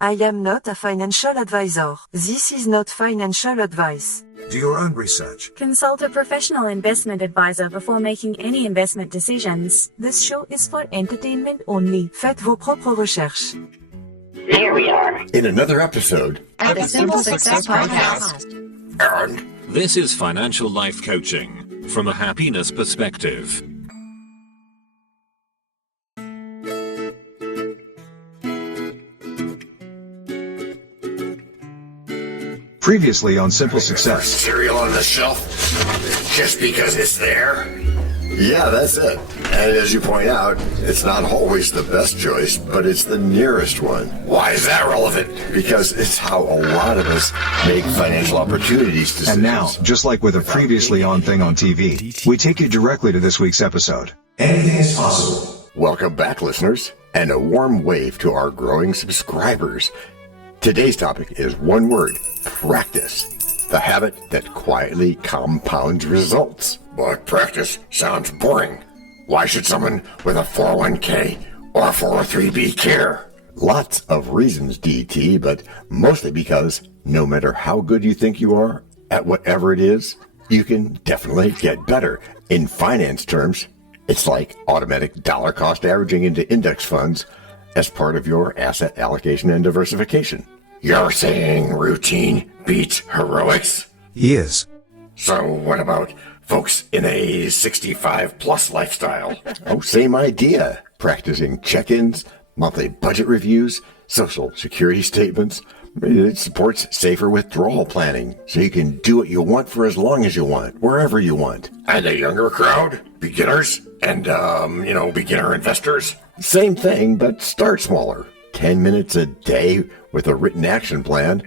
I am not a financial advisor. This is not financial advice. Do your own research. Consult a professional investment advisor before making any investment decisions. This show is for entertainment only. Faites vos propres recherches. Here we are in another episode of the Simple Success Podcast. And this is financial life coaching from a happiness perspective. Previously on Simple Success. Cereal on the shelf just because it's there? Yeah, that's it. And as you point out, it's not always the best choice, but it's the nearest one. Why is that relevant? Because it's how a lot of us make financial opportunities decisions. And now, just like with a previously on thing on TV, we take you directly to this week's episode. Anything is possible. Welcome back, listeners, and a warm wave to our growing subscribers. Today's topic is one word: practice. The habit that quietly compounds results. But practice sounds boring. Why should someone with a 401k or 403b care? Lots of reasons, DT, but mostly because no matter how good you think you are at whatever it is, you can definitely get better. In finance terms, it's like automatic dollar cost averaging into index funds as part of your asset allocation and diversification. You're saying routine beats heroics? Yes. So what about folks in a 65 plus lifestyle? Oh, same idea. Practicing check-ins, monthly budget reviews, social security statements. It supports safer withdrawal planning, so you can do what you want for as long as you want, wherever you want. And a younger crowd? Beginners? And, beginner investors? Same thing, but start smaller. 10 minutes a day with a written action plan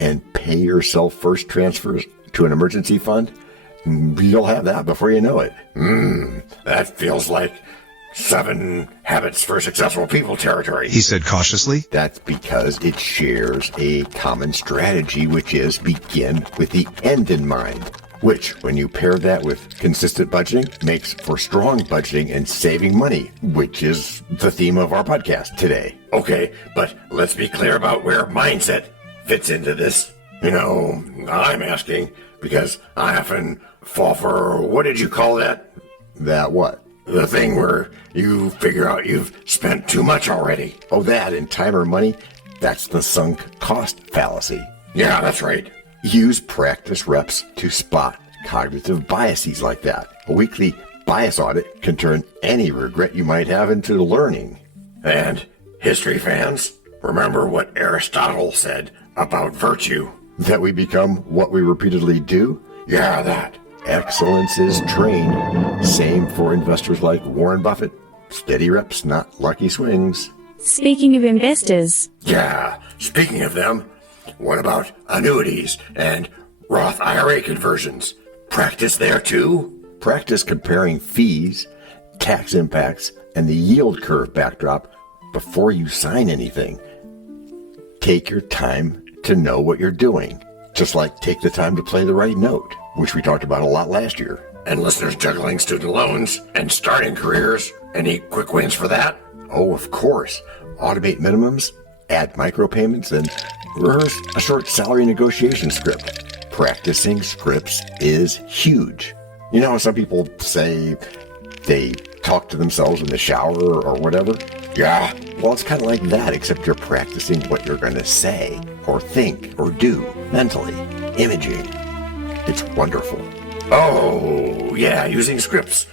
and pay yourself first transfers to an emergency fund. You'll have that before you know it. That feels like 7 Habits for Successful People territory. He said cautiously. That's because it shares a common strategy, which is begin with the end in mind. Which, when you pair that with consistent budgeting, makes for strong budgeting and saving money, which is the theme of our podcast today. Okay, but let's be clear about where mindset fits into this. I'm asking because I often fall for, what did you call that? That what? The thing where you figure out you've spent too much already. Oh, that and time or money? That's the sunk cost fallacy. Yeah, that's right. Use practice reps to spot cognitive biases like that. A weekly bias audit can turn any regret you might have into learning. And history fans, remember what Aristotle said about virtue? That we become what we repeatedly do? Yeah, that. Excellence is trained. Same for investors like Warren Buffett. Steady reps, not lucky swings. Speaking of investors. Yeah, speaking of them, what about annuities and Roth IRA conversions? Practice there too? Practice comparing fees, tax impacts, and the yield curve backdrop before you sign anything. Take your time to know what you're doing. Just like take the time to play the right note, which we talked about a lot last year. And listeners juggling student loans and starting careers, any quick wins for that? Oh, of course. Automate minimums, add micropayments, and rehearse a short salary negotiation script. Practicing scripts is huge. Some people say they talk to themselves in the shower or whatever. Yeah, well, it's kind of like that, except you're practicing what you're going to say or think or do mentally. Imaging. It's wonderful. Oh, yeah, using scripts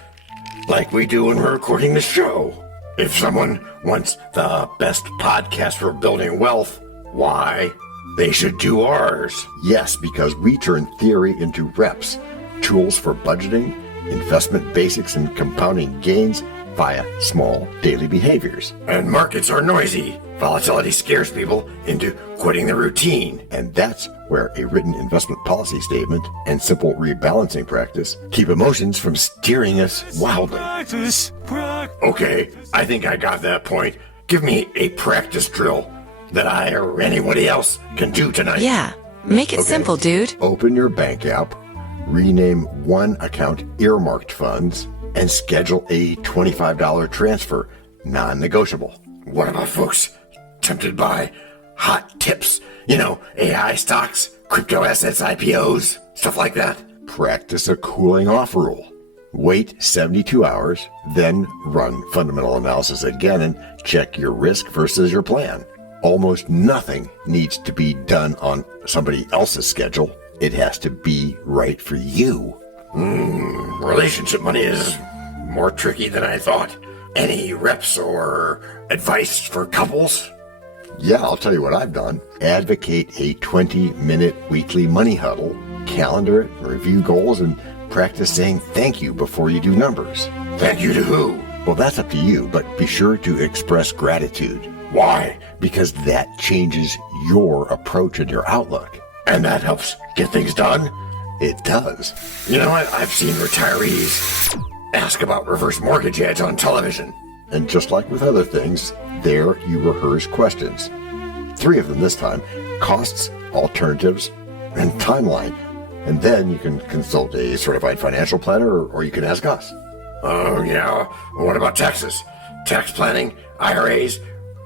like we do when we're recording the show. If someone wants the best podcast for building wealth, why? They should do ours. Yes, because we turn theory into reps, tools for budgeting, investment basics, and compounding gains via small daily behaviors. And markets are noisy. Volatility scares people into quitting the routine. And that's where a written investment policy statement and simple rebalancing practice keep emotions from steering us wildly. Okay, I think I got that point. Give me a practice drill that I or anybody else can do tonight. Yeah, make it simple, dude. Open your bank app, rename one account earmarked funds, and schedule a $25 transfer, non-negotiable. What about folks tempted by hot tips, AI stocks, crypto assets, IPOs, stuff like that. Practice a cooling off rule. Wait 72 hours, then run fundamental analysis again and check your risk versus your plan. Almost nothing needs to be done on somebody else's schedule. It has to be right for you. Relationship money is more tricky than I thought. Any reps or advice for couples? Yeah, I'll tell you what I've done. Advocate a 20-minute weekly money huddle, calendar it, review goals, and practice saying thank you before you do numbers. Thank you to who? Well, that's up to you, but be sure to express gratitude. Why? Because that changes your approach and your outlook. And that helps get things done? It does. I've seen retirees ask about reverse mortgage ads on television. And just like with other things, there you rehearse questions. 3 of them this time: costs, alternatives, and timeline. And then you can consult a certified financial planner, or you can ask us. Oh, yeah. What about taxes? Tax planning, IRAs,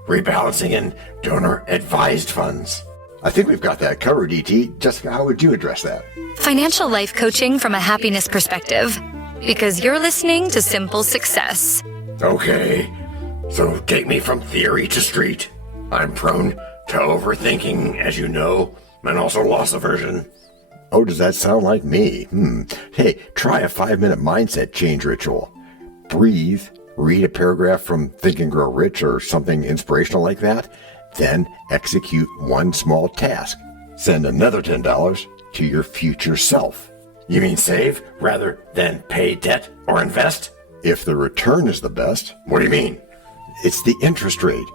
rebalancing, and donor-advised funds. I think we've got that covered, E.T. Jessica, how would you address that? Financial life coaching from a happiness perspective. Because you're listening to Simple Success. Okay. So take me from theory to street. I'm prone to overthinking, as you know, and also loss aversion. Oh, does that sound like me? Hey, try a 5-minute mindset change ritual. Breathe, read a paragraph from Think and Grow Rich or something inspirational like that, then execute one small task. Send another $10 to your future self. You mean save rather than pay debt or invest? If the return is the best. What do you mean? It's the interest rate.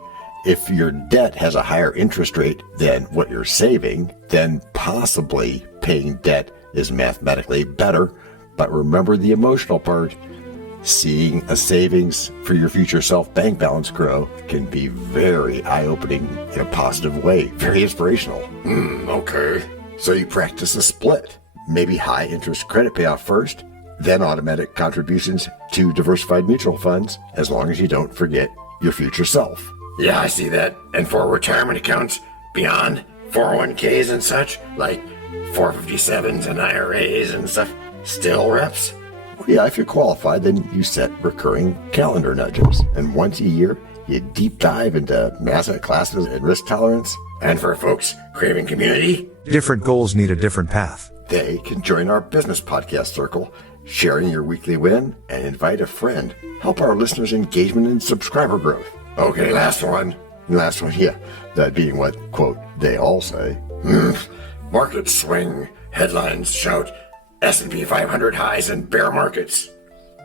If your debt has a higher interest rate than what you're saving, then possibly paying debt is mathematically better. But remember the emotional part. Seeing a savings for your future self bank balance grow can be very eye-opening in a positive way. Very inspirational. Okay. So you practice a split. Maybe high interest credit payoff first, then automatic contributions to diversified mutual funds, as long as you don't forget your future self. Yeah, I see that. And for retirement accounts beyond 401ks and such, like 457s and IRAs and stuff, still reps? Well, yeah, if you're qualified, then you set recurring calendar nudges. And once a year, you deep dive into asset classes and risk tolerance. And for folks craving community, Different goals need a different path. they can join our business podcast circle, sharing your weekly win, and invite a friend. Help our listeners' engagement and subscriber growth. Okay, last one, yeah. That being what, quote, they all say. Markets swing. Headlines shout S&P 500 highs in bear markets.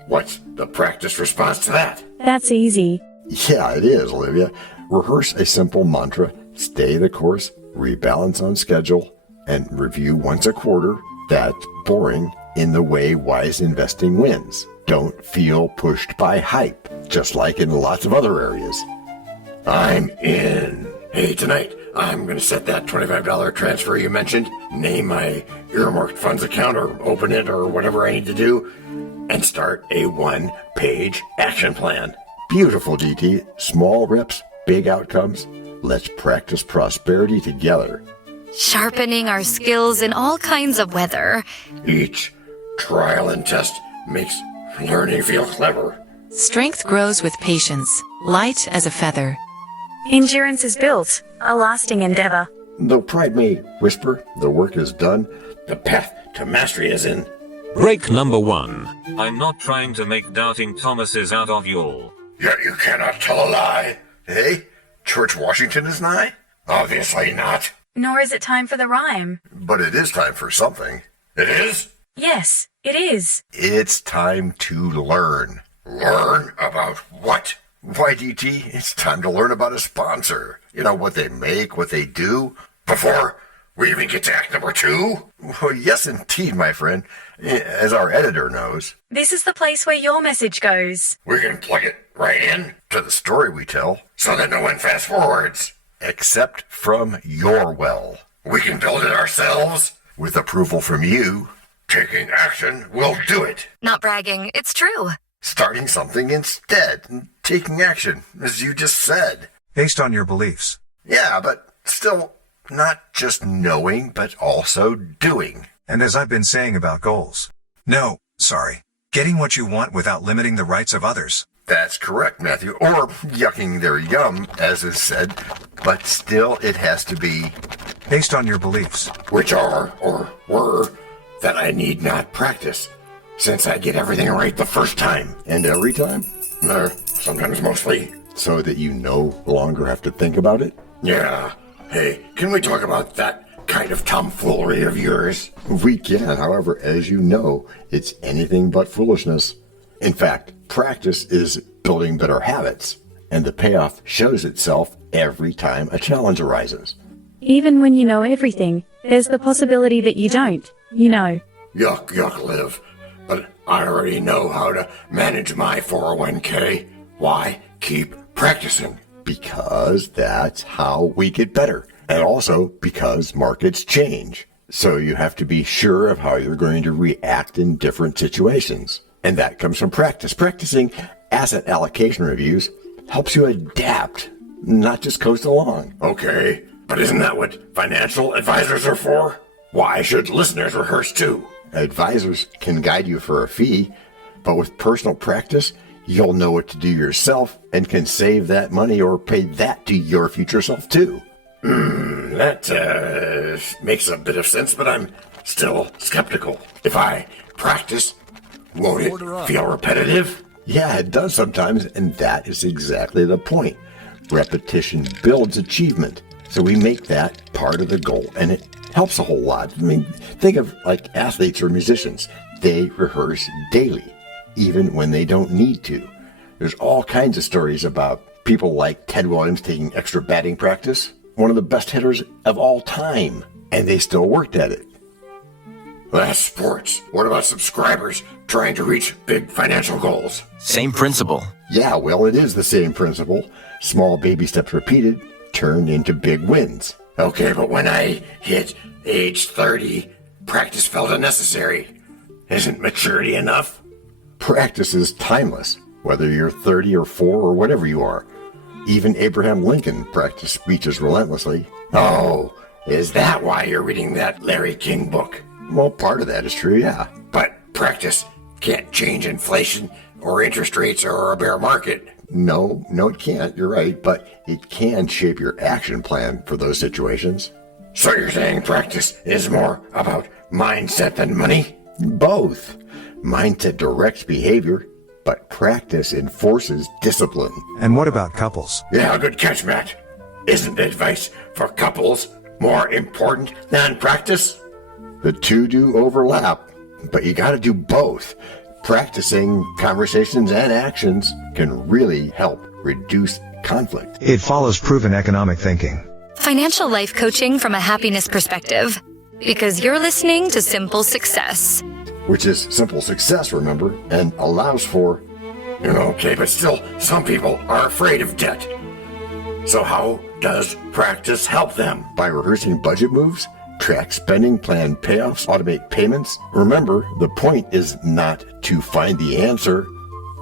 What's the practice response to that? That's easy. Yeah, it is, Olivia. Rehearse a simple mantra, stay the course, rebalance on schedule, and review once a quarter. That's boring in the way wise investing wins. Don't feel pushed by hype, just like in lots of other areas. I'm in. Hey, tonight, I'm going to set that $25 transfer you mentioned, name my earmarked funds account or open it or whatever I need to do, and start a 1-page action plan. Beautiful, DT. Small reps, big outcomes. Let's practice prosperity together. Sharpening our skills in all kinds of weather. Each trial and test makes learning feel clever. Strength grows with patience, light as a feather. Endurance is built, a lasting endeavor. Though pride may whisper, the work is done, the path to mastery is in. Break number 1. I'm not trying to make doubting Thomases out of y'all. Yet you cannot tell a lie. Hey, George Washington is nigh? Obviously not. Nor is it time for the rhyme. But it is time for something. It is? Yes, it is. It's time to learn. Learn about what? Why, DT, it's time to learn about a sponsor. You know, what they make, what they do. Before we even get to act number 2? Well, yes, indeed, my friend. As our editor knows. This is the place where your message goes. We can plug it right in to the story we tell, so that no one fast forwards. Except from your well. We can build it ourselves, with approval from you. Taking action will do it. Not bragging, it's true. Starting something instead, and taking action, as you just said. Based on your beliefs. Yeah, but still, not just knowing, but also doing. And as I've been saying about goals. No, sorry. Getting what you want without limiting the rights of others. That's correct, Matthew. Or yucking their yum, as is said. But still, it has to be Based on your beliefs. which are, or were, that I need not practice, since I get everything right the first time. And every time? Or sometimes mostly. So that you no longer have to think about it? Yeah. Hey, can we talk about that kind of tomfoolery of yours? We can, however, as you know, it's anything but foolishness. In fact, practice is building better habits, and the payoff shows itself every time a challenge arises. Even when you know everything, there's the possibility that you don't, you know. Yuck, yuck, Liv. But I already know how to manage my 401k. Why keep practicing? Because that's how we get better. And also because markets change. So you have to be sure of how you're going to react in different situations. And that comes from practice. Practicing asset allocation reviews helps you adapt, not just coast along. Okay, but isn't that what financial advisors are for? Why should listeners rehearse too? Advisors can guide you for a fee, but with personal practice, you'll know what to do yourself and can save that money or pay that to your future self too. That makes a bit of sense, but I'm still skeptical. If I practice, won't it feel repetitive? Yeah, it does sometimes, and that is exactly the point. Repetition builds achievement, so we make that part of the goal, and it helps a whole lot. I mean, think of like athletes or musicians. They rehearse daily, even when they don't need to. There's all kinds of stories about people like Ted Williams taking extra batting practice, one of the best hitters of all time, and they still worked at it. That's sports. What about subscribers trying to reach big financial goals? Same principle. Yeah, well, it is the same principle. Small baby steps repeated turn into big wins. Okay, but when I hit age 30, practice felt unnecessary. Isn't maturity enough? Practice is timeless, whether you're 30 or 4 or whatever you are. Even Abraham Lincoln practiced speeches relentlessly. Oh, is that why you're reading that Larry King book? Well, part of that is true, yeah. But practice can't change inflation or interest rates or a bear market. No, it can't. You're right. But it can shape your action plan for those situations. So you're saying practice is more about mindset than money? Both. Mindset directs behavior, but practice enforces discipline. And what about couples? Yeah, good catch, Matt. Isn't advice for couples more important than practice? The two do overlap, but you gotta do both. Practicing conversations and actions can really help reduce conflict. It follows proven economic thinking. Financial life coaching from a happiness perspective. Because you're listening to Simple Success. Which is simple success, remember, and allows for... Okay, but still, some people are afraid of debt. So how does practice help them? By rehearsing budget moves, track spending, plan payoffs, automate payments. Remember, the point is not to find the answer.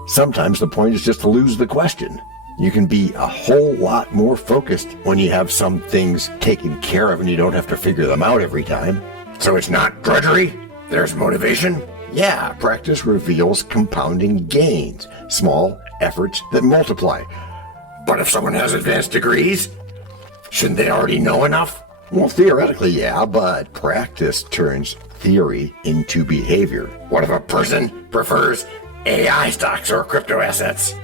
Sometimes the point is just to lose the question. You can be a whole lot more focused when you have some things taken care of and you don't have to figure them out every time. So it's not drudgery? There's motivation? Yeah, practice reveals compounding gains, small efforts that multiply. But if someone has advanced degrees, shouldn't they already know enough? Well, theoretically, yeah, but practice turns theory into behavior. What if a person prefers AI stocks or crypto assets?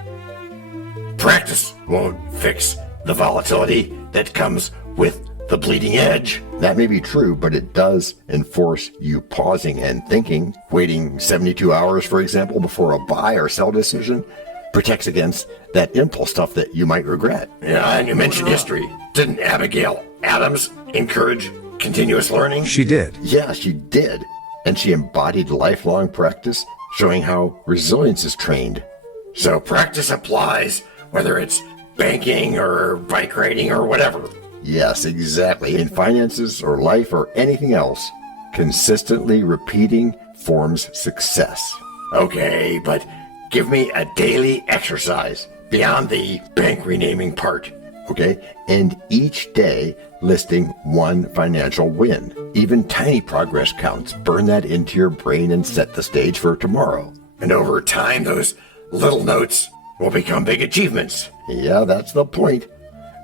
Practice won't fix the volatility that comes with the bleeding edge. That may be true, but it does enforce you pausing and thinking. Waiting 72 hours, for example, before a buy or sell decision protects against that impulse stuff that you might regret. Yeah, and you mentioned history. Didn't Abigail Adams encourage continuous learning? She did. Yeah, she did. And she embodied lifelong practice, showing how resilience is trained. So practice applies, whether it's banking or bike riding or whatever. Yes, exactly. In finances or life or anything else, consistently repeating forms success. Okay, but give me a daily exercise beyond the bank renaming part. Okay? And each day, listing one financial win. Even tiny progress counts. Burn that into your brain and set the stage for tomorrow. And over time, those little notes will become big achievements. Yeah, that's the point.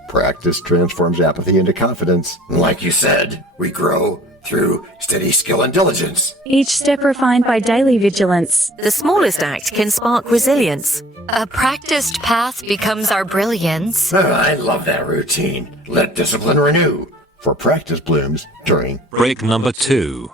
Practice transforms apathy into confidence. Like you said, we grow through steady skill and diligence. Each step refined by daily vigilance. The smallest act can spark resilience. A practiced path becomes our brilliance. I love that routine. Let discipline renew. For practice blooms during Break number 2.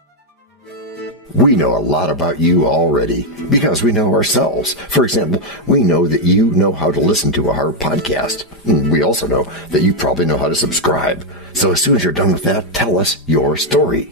We know a lot about you already because we know ourselves. For example, we know that you know how to listen to our podcast. We also know that you probably know how to subscribe. So as soon as you're done with that, tell us your story.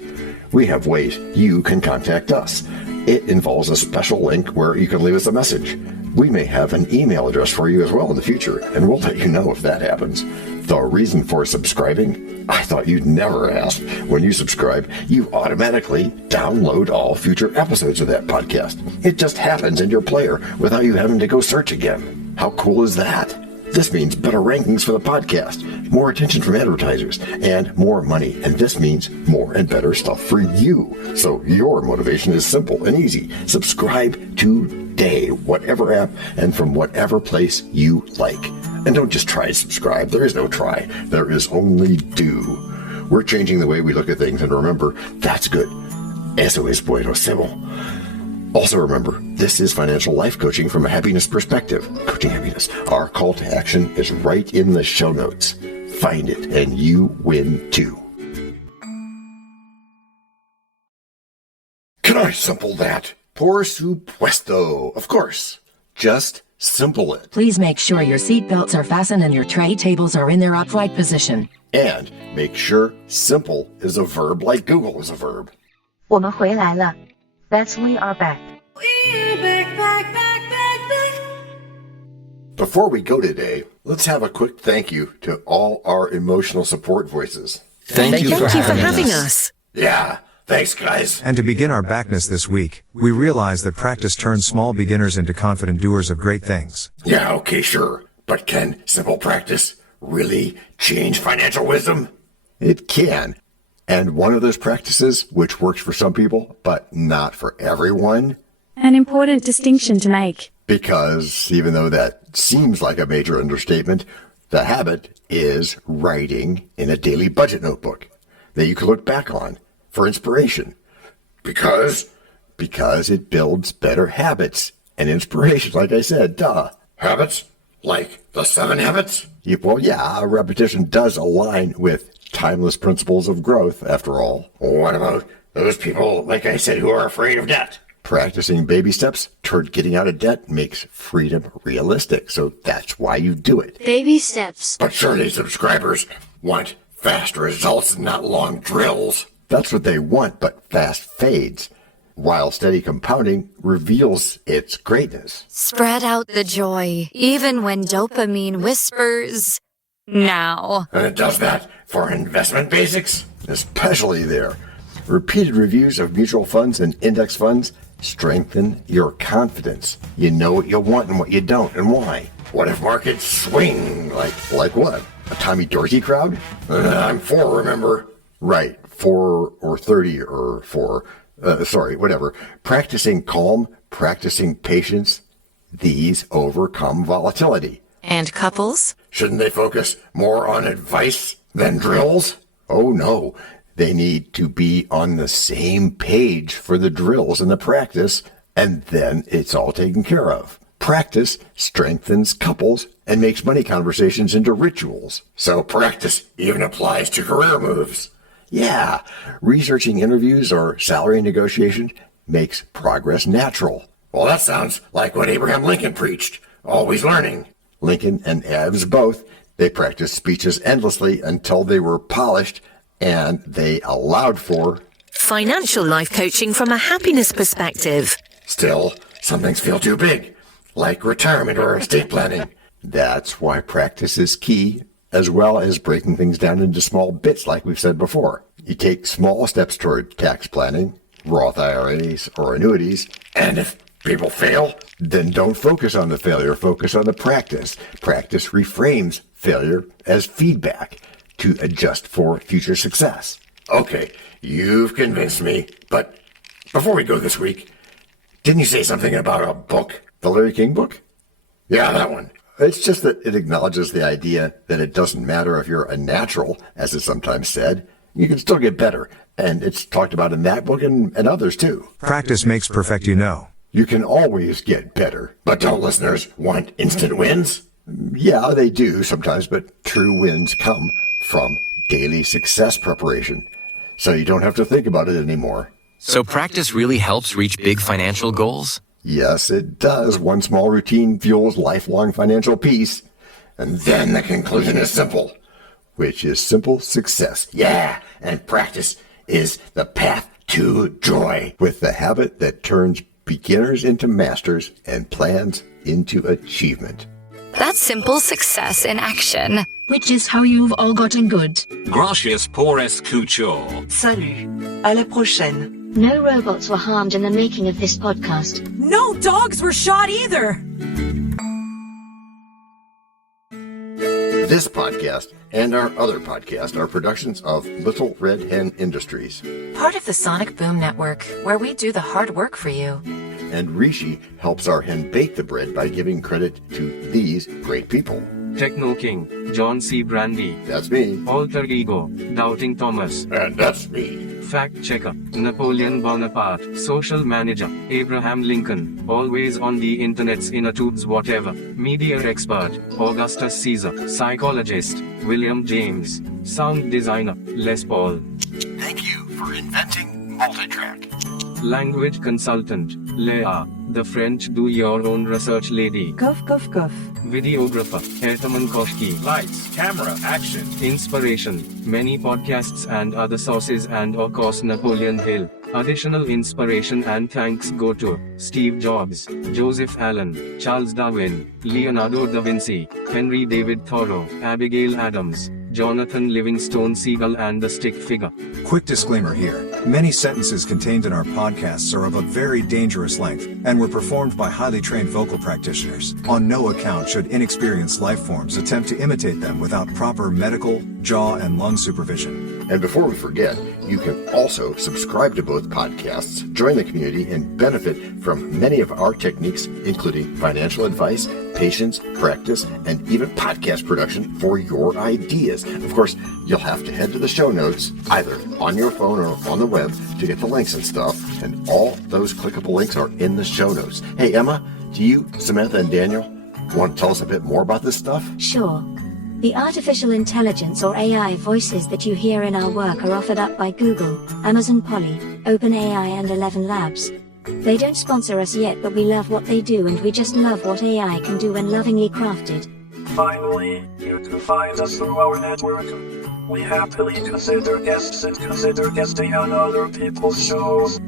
We have ways you can contact us. It involves a special link where you can leave us a message. We may have an email address for you as well in the future, and we'll let you know if that happens. The reason for subscribing? I thought you'd never ask. When you subscribe, you automatically download all future episodes of that podcast. It just happens in your player without you having to go search again. How cool is that? This means better rankings for the podcast, more attention from advertisers, and more money. And this means more and better stuff for you. So your motivation is simple and easy. Subscribe today, whatever app and from whatever place you like. And don't just try to subscribe. There is no try. There is only do. We're changing the way we look at things. And remember, that's good. Eso es buenísimo. Also remember, this is financial life coaching from a happiness perspective. Coaching happiness. Our call to action is right in the show notes. Find it and you win too. Can I simple that? Por supuesto. Of course. Just simple it. Please make sure your seat belts are fastened and your tray tables are in their upright position. And make sure simple is a verb like Google is a verb. 我们回来了。That's we are back. We're back. Before we go today, let's have a quick thank you to all our emotional support voices. Thank you for having us. Yeah, thanks guys. And to begin our backness this week, we realize that practice turns small beginners into confident doers of great things. Yeah, okay, sure. But can simple practice really change financial wisdom? It can. And one of those practices, which works for some people, but not for everyone. An important distinction to make. Because even though that seems like a major understatement, the habit is writing in a daily budget notebook that you can look back on for inspiration. Because it builds better habits and inspiration, like I said, duh. Habits? Like the 7 habits? Well, yeah, repetition does align with timeless principles of growth, after all. What about those people, like I said, who are afraid of debt? Practicing baby steps toward getting out of debt makes freedom realistic, so that's why you do it. Baby steps. But surely subscribers want fast results and not long drills. That's what they want, but fast fades, while steady compounding reveals its greatness. Spread out the joy, even when dopamine whispers, now. And it does that for investment basics, especially there. Repeated reviews of mutual funds and index funds strengthen your confidence. You know what you want and what you don't, and why. What if markets swing? Like what? A Tommy Dorsey crowd? I'm 4, remember? Right, 4 or 30 or 4. Whatever. Practicing calm, practicing patience, these overcome volatility. And couples? Shouldn't they focus more on advice than drills? Oh no, they need to be on the same page for the drills and the practice, and then it's all taken care of. Practice strengthens couples and makes money conversations into rituals. So practice even applies to career moves. Yeah, researching interviews or salary negotiation makes progress natural. Well, that sounds like what Abraham Lincoln preached, always learning. Lincoln and Eves both, they practiced speeches endlessly until they were polished, and they allowed for financial life coaching from a happiness perspective. Still, some things feel too big, like retirement or estate planning. That's why practice is key, as well as breaking things down into small bits like we've said before. You take small steps toward tax planning, Roth IRAs, or annuities, and if people fail, then don't focus on the failure, focus on the practice. Practice reframes failure as feedback. to adjust for future success. Okay, you've convinced me, but before we go this week, didn't you say something about a book? The Larry King book? Yeah, that one. It's just that it acknowledges the idea that it doesn't matter if you're a natural, as is sometimes said. You can still get better, and it's talked about in that book and others too. Practice makes perfect, you know. You can always get better. But don't listeners want instant wins? Yeah, they do sometimes, but true wins come from daily success preparation. So you don't have to think about it anymore. So practice really helps reach big financial goals? Yes, it does. One small routine fuels lifelong financial peace. And then the conclusion is simple, which is simple success. Yeah, and practice is the path to joy, with the habit that turns beginners into masters and plans into achievement. That's simple success in action. Which is how you've all gotten good. Gracias por escuchar. Salut. À la prochaine. No robots were harmed in the making of this podcast. No dogs were shot either. This podcast and our other podcast are productions of Little Red Hen Industries. Part of the Sonic Boom Network, where we do the hard work for you. And Rishi helps our hen bake the bread by giving credit to these great people. Techno King, John Brandy. That's me. Alter Ego, Doubting Thomas. And that's me. Fact Checker, Napoleon Bonaparte. Social Manager, Abraham Lincoln. Always on the internet's inner tubes whatever. Media Expert, Augustus Caesar. Psychologist, William James. Sound Designer, Les Paul. Thank you for inventing multitrack. Language Consultant, Leah, the French do-your-own research lady. Cough, cough, cough. Videographer, Ertaman Koshki. Lights, camera, action. Inspiration, many podcasts and other sources, and of course Napoleon Hill. Additional inspiration and thanks go to Steve Jobs, Joseph Allen, Charles Darwin, Leonardo da Vinci, Henry David Thoreau, Abigail Adams, Jonathan Livingston, Seagull, and the Stick Figure. Quick disclaimer here. Many sentences contained in our podcasts are of a very dangerous length and were performed by highly trained vocal practitioners. On no account should inexperienced life forms attempt to imitate them without proper medical, jaw, and lung supervision. And before we forget, you can also subscribe to both podcasts, join the community, and benefit from many of our techniques, including financial advice, patience, practice, and even podcast production for your ideas. Of course, you'll have to head to the show notes, either on your phone or on the web, to get the links and stuff, and all those clickable links are in the show notes. Hey, Emma, do you, Samantha, and Daniel want to tell us a bit more about this stuff? Sure. The artificial intelligence or AI voices that you hear in our work are offered up by Google, Amazon Polly, OpenAI, and ElevenLabs. They don't sponsor us yet, but we love what they do, and we just love what AI can do when lovingly crafted. Finally, you can find us through our network. We happily consider guests and consider guesting on other people's shows.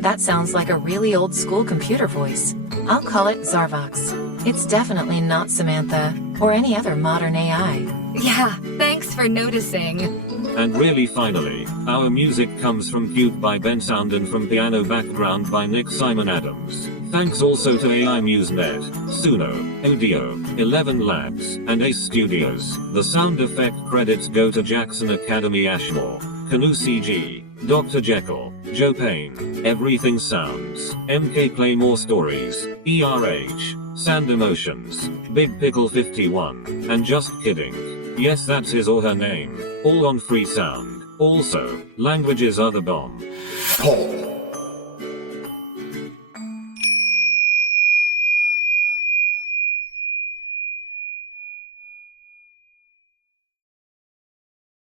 That sounds like a really old school computer voice. I'll call it Zarvox. It's definitely not Samantha, or any other modern AI. Yeah, thanks for noticing. And really finally, our music comes from Cube by Ben Sound and from Piano Background by Nick Simon Adams. Thanks also to AI MuseNet, Suno, Audio, ElevenLabs, and Ace Studios. The sound effect credits go to Jackson Academy Ashmore, Canoe CG, Dr. Jekyll, Joe Payne, Everything Sounds, MK Play More Stories, ERH, Sand Emotions, Big Pickle 51, and Just Kidding. Yes, that's his or her name. All on free sound. Also, languages are the bomb. Paul.